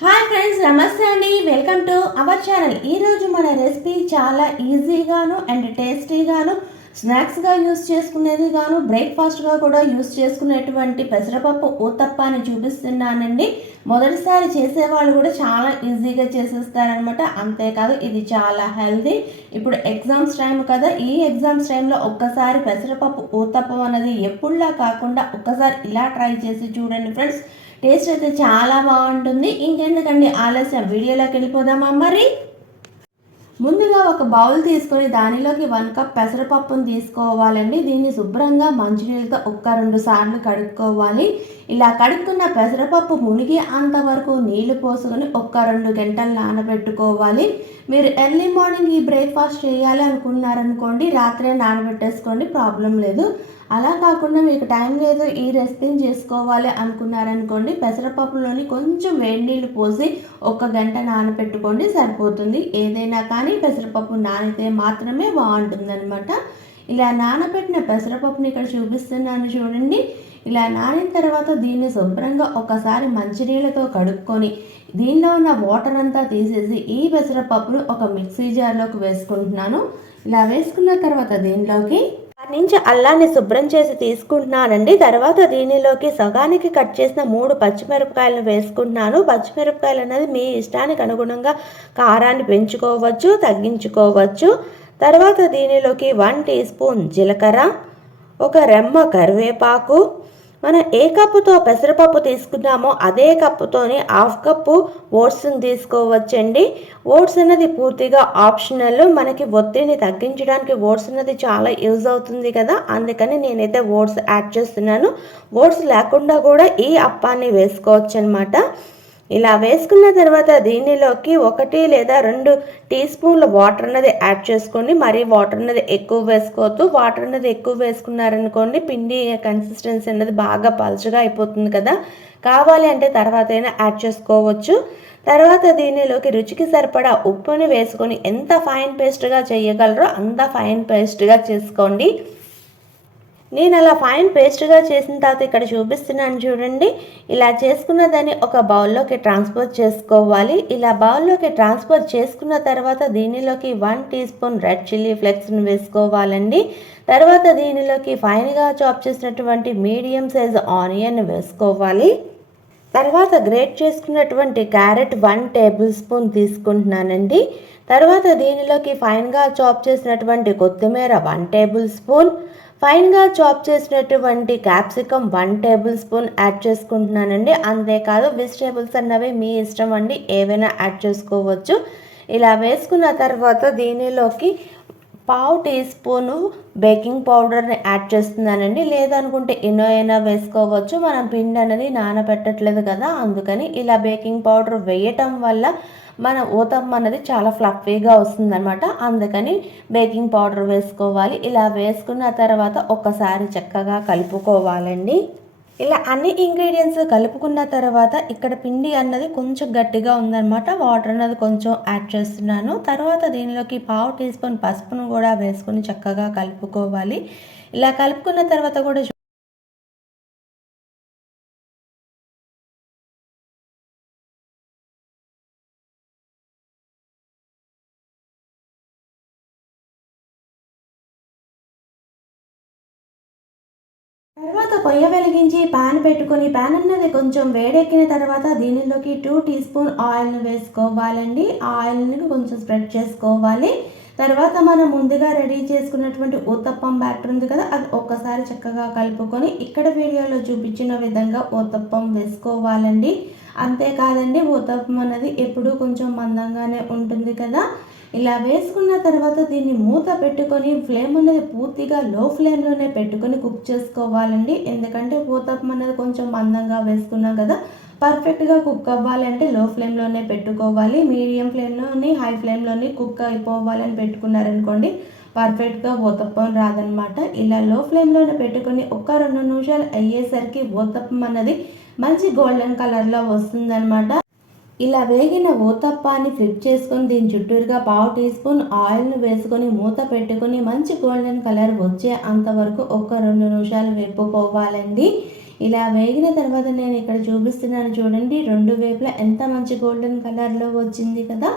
Hi friends నమస్తే అండి. Welcome to our channel. ఈరోజు మన రెసిపీ చాలా ఈజీగాను అండ్ టేస్టీగాను స్నాక్స్గా యూస్ చేసుకునేది గాను బ్రేక్ఫాస్ట్గా కూడా యూస్ చేసుకునేటువంటి పెసరపప్పు ఊతప్పాని చూపిస్తున్నానండి. మొదటిసారి చేసేవాళ్ళు కూడా చాలా ఈజీగా చేసేస్తారనమాట. అంతేకాదు ఇది చాలా హెల్దీ ఇప్పుడు ఎగ్జామ్స్ టైం కదా ఈ ఎగ్జామ్స్ టైంలో ఒక్కసారి పెసరపప్పు ఊతప్పం అనేది ఎప్పుడులా కాకుండా ఒక్కసారి ఇలా ట్రై చేసి చూడండి ఫ్రెండ్స్. టేస్ట్ అయితే చాలా బాగుంటుంది. ఇంకెందుకండి ఆలస్యం? వీడియోలోకి వెళ్ళిపోదామా మరి? ముందుగా ఒక బౌల్ తీసుకొని దానిలోకి వన్ కప్ పెసరపప్పును తీసుకోవాలండి. దీన్ని శుభ్రంగా మంచినీళ్ళతో ఒక్క రెండు సార్లు కడుక్కోవాలి. ఇలా కడుక్కున్న పెసరపప్పు మునిగి అంతవరకు నీళ్ళు పోసుకొని ఒక్క రెండు గంటలు నానబెట్టుకోవాలి. మీరు ఎర్లీ మార్నింగ్ ఈ బ్రేక్ఫాస్ట్ చేయాలి అనుకున్నారనుకోండి రాత్రే నానబెట్టేసుకోండి ప్రాబ్లం లేదు. అలా కాకుండా మీకు టైం లేదు ఈ రెసిపీని చేసుకోవాలి అనుకున్నారనుకోండి పెసరపప్పులోని కొంచెం వేడి నీళ్ళు పోసి ఒక గంట నానబెట్టుకోండి సరిపోతుంది. ఏదైనా కానీ పెసరపప్పు నానితే మాత్రమే బాగుంటుందన్నమాట. ఇలా నానబెట్టిన పెసరపప్పుని ఇక్కడ చూపిస్తున్నాను చూడండి. ఇలా నానిన తర్వాత దీన్ని శుభ్రంగా ఒకసారి మంచినీళ్ళతో కడుక్కొని దీనిలో ఉన్న వాటర్ అంతా తీసేసి ఈ పెసరపప్పును ఒక మిక్సీ జార్లోకి వేసుకుంటున్నాను. ఇలా వేసుకున్న తర్వాత దీనిలోకి? దాని నుంచి అల్లాన్ని శుభ్రం చేసి తీసుకుంటున్నానండి. తర్వాత దీనిలోకి సగానికి కట్ చేసిన మూడు పచ్చిమిరపకాయలను వేసుకుంటున్నాను. పచ్చిమిరపకాయలు అనేది మీ ఇష్టానికి అనుగుణంగా కారాన్ని పెంచుకోవచ్చు తగ్గించుకోవచ్చు. తర్వాత దీనిలోకి వన్ టీ స్పూన్ జీలకర్ర ఒక రెమ్మ కరివేపాకు మనం ఏ కప్పుతో పెసరపప్పు తీసుకున్నామో అదే కప్పుతోని హాఫ్ కప్పు ఓట్స్ని తీసుకోవచ్చండి. ఓట్స్ అనేది పూర్తిగా ఆప్షనల్. మనకి ఒత్తిడిని తగ్గించడానికి ఓట్స్ అనేది చాలా యూజ్ అవుతుంది కదా. అందుకని నేనైతే ఓట్స్ యాడ్ చేస్తున్నాను. ఓట్స్ లేకుండా కూడా ఈ అప్పాన్ని వేసుకోవచ్చు అనమాట ఇలా వేసుకున్న తర్వాత దీనిలోకి ఒకటి లేదా రెండు టీ స్పూన్ల వాటర్ అనేది యాడ్ చేసుకోండి మరీ వాటర్ అనేది ఎక్కువ వేసుకోవద్దు. వాటర్ అనేది ఎక్కువ వేసుకున్నారనుకోండి పిండి కన్సిస్టెన్సీ అన్నది బాగా పలుచగా అయిపోతుంది కదా. కావాలి అంటే తర్వాత అయినా యాడ్ చేసుకోవచ్చు. తర్వాత దీనిలోకి రుచికి సరిపడా ఉప్పుని వేసుకొని ఎంత ఫైన్ పేస్ట్గా చేయగలరో అంత ఫైన్ పేస్ట్గా చేసుకోండి. నేను అలా ఫైన్ పేస్ట్గా చేసిన తర్వాత ఇక్కడ చూపిస్తున్నాను చూడండి. ఇలా చేసుకున్న దాన్ని ఒక బౌల్లోకి ట్రాన్స్ఫర్ చేసుకోవాలి. ఇలా బౌల్లోకి ట్రాన్స్ఫర్ చేసుకున్న తర్వాత దీనిలోకి one teaspoon red chilli ఫ్లెక్స్ని వేసుకోవాలండి. తర్వాత దీనిలోకి ఫైన్గా చాప్ చేసినటువంటి మీడియం సైజ్ ఆనియన్ వేసుకోవాలి. తర్వాత గ్రేట్ చేసుకున్నటువంటి క్యారెట్ వన్ టేబుల్ స్పూన్ తీసుకుంటున్నానండి. తర్వాత దీనిలోకి ఫైన్గా చాప్ చేసినటువంటి కొత్తిమీర వన్ టేబుల్ స్పూన్ ఫైన్గా చాప్ చేసినటువంటి capsicum one tablespoon add చేసుకుంటున్నానండి. అంతేకాదు వెజిటేబుల్స్ అన్నవి మీ ఇష్టం అండి ఏవైనా యాడ్ చేసుకోవచ్చు. ఇలా వేసుకున్న తర్వాత దీనిలోకి పావు టీ స్పూను బేకింగ్ పౌడర్ని యాడ్ చేస్తున్నానండి. లేదనుకుంటే ఇనో అయినా వేసుకోవచ్చు. మనం పిండి అనేది నానబెట్టట్లేదు కదా అందుకని ఇలా బేకింగ్ పౌడర్ వేయటం వల్ల మన ఊతమ్మ అనేది చాలా ఫ్లఫీగా వస్తుందన్నమాట. అందుకని బేకింగ్ పౌడర్ వేసుకోవాలి. ఇలా వేసుకున్న తర్వాత ఒక్కసారి చక్కగా కలుపుకోవాలండి. ఇలా అన్ని ఇంగ్రీడియంట్స్ కలుపుకున్న తర్వాత ఇక్కడ పిండి అన్నది కొంచెం గట్టిగా ఉందన్నమాట. వాటర్ అన్నది కొంచెం యాడ్ చేస్తున్నాను. తర్వాత దీనిలోకి పావు టీ స్పూన్ పసుపును కూడా వేసుకొని చక్కగా కలుపుకోవాలి. ఇలా కలుపుకున్న తర్వాత కూడా తర్వాత పొయ్య వెలిగించి ప్యాన్ పెట్టుకొని ప్యాన్ అన్నది కొంచెం వేడెక్కిన తర్వాత దీనిలోకి టూ టీ స్పూన్ ఆయిల్ని వేసుకోవాలండి. ఆయిల్ని కొంచెం స్ప్రెడ్ చేసుకోవాలి. తర్వాత మనం ముందుగా రెడీ చేసుకున్నటువంటి ఊతప్పం బ్యాటర్ ఉంది కదా అది ఒక్కసారి చక్కగా కలుపుకొని ఇక్కడ వీడియోలో చూపించిన విధంగా ఊతప్పం వేసుకోవాలండి. అంతేకాదండి ఊతప్పం అనేది ఎప్పుడూ కొంచెం మందంగానే ఉంటుంది కదా. ఇలా వేసుకున్న తర్వాత దీన్ని మూత పెట్టుకొని ఫ్లేమ్ అనేది పూర్తిగా లో ఫ్లేమ్లోనే పెట్టుకొని కుక్ చేసుకోవాలండి. ఎందుకంటే ఊతప్పం అనేది కొంచెం మందంగా వేసుకున్నాం కదా పర్ఫెక్ట్గా కుక్ అవ్వాలంటే లో ఫ్లేమ్లోనే పెట్టుకోవాలి. మీడియం ఫ్లేమ్లోని హై ఫ్లేమ్లోని కుక్ అయిపోవాలని పెట్టుకున్నారనుకోండి పర్ఫెక్ట్గా ఊతప్పం రాదనమాట. ఇలా లో ఫ్లేమ్లోనే పెట్టుకొని ఒక్క రెండు నిమిషాలు అయ్యేసరికి ఊతప్పం అన్నది మంచి గోల్డెన్ కలర్లో వస్తుందన్నమాట ఇలా వేగిన ఊతప్పాన్ని ఫ్లిప్ చేసుకొని దీని చుట్టూరుగా పావు టీ స్పూన్ ఆయిల్ను వేసుకొని మూత పెట్టుకొని మంచి గోల్డెన్ కలర్ వచ్చే అంతవరకు ఒక రెండు నిమిషాలు వేపుకోవాలండి ఇలా వేగిన తర్వాత నేను ఇక్కడ చూపిస్తున్నాను చూడండి రెండు వేపులా ఎంత మంచి గోల్డెన్ కలర్లో వచ్చింది కదా.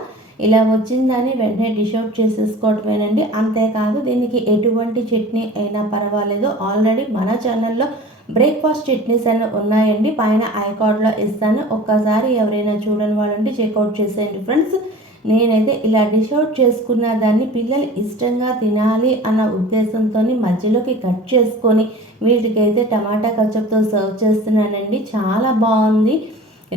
ఇలా వచ్చిందని వెంటనే డిష్ అవుట్ చేసేసుకోవటమేనండి. అంతేకాదు దీనికి ఎటువంటి చట్నీ అయినా పర్వాలేదు. ఆల్రెడీ మన ఛానల్లో బ్రేక్ఫాస్ట్ చట్నీస్ అని ఉన్నాయండి. పైన ఐకార్డ్లో ఇస్తాను. ఒక్కసారి ఎవరైనా చూడని వాళ్ళంటే చెక్అవుట్ చేసేయండి ఫ్రెండ్స్. నేనైతే ఇలా డిష్ అవుట్ చేసుకున్న దాన్ని పిల్లలు ఇష్టంగా తినాలి అన్న ఉద్దేశంతో మధ్యలోకి కట్ చేసుకొని వీటికైతే టమాటా కచప్తో సర్వ్ చేస్తున్నానండి. చాలా బాగుంది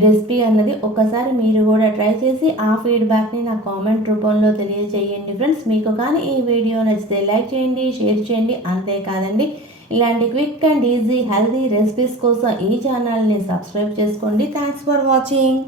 రెసిపీ అన్నది. ఒకసారి మీరు కూడా ట్రై చేసి ఆ ఫీడ్బ్యాక్ని నా కామెంట్ రూపంలో తెలియజేయండి ఫ్రెండ్స్. మీకు కానీ ఈ వీడియో నచ్చితే లైక్ చేయండి షేర్ చేయండి. అంతేకాదండి. ఇలాంటి quick and easy healthy recipes కోసం ఈ ఛానల్ని సబ్స్క్రైబ్ చేసుకోండి. Thanks for watching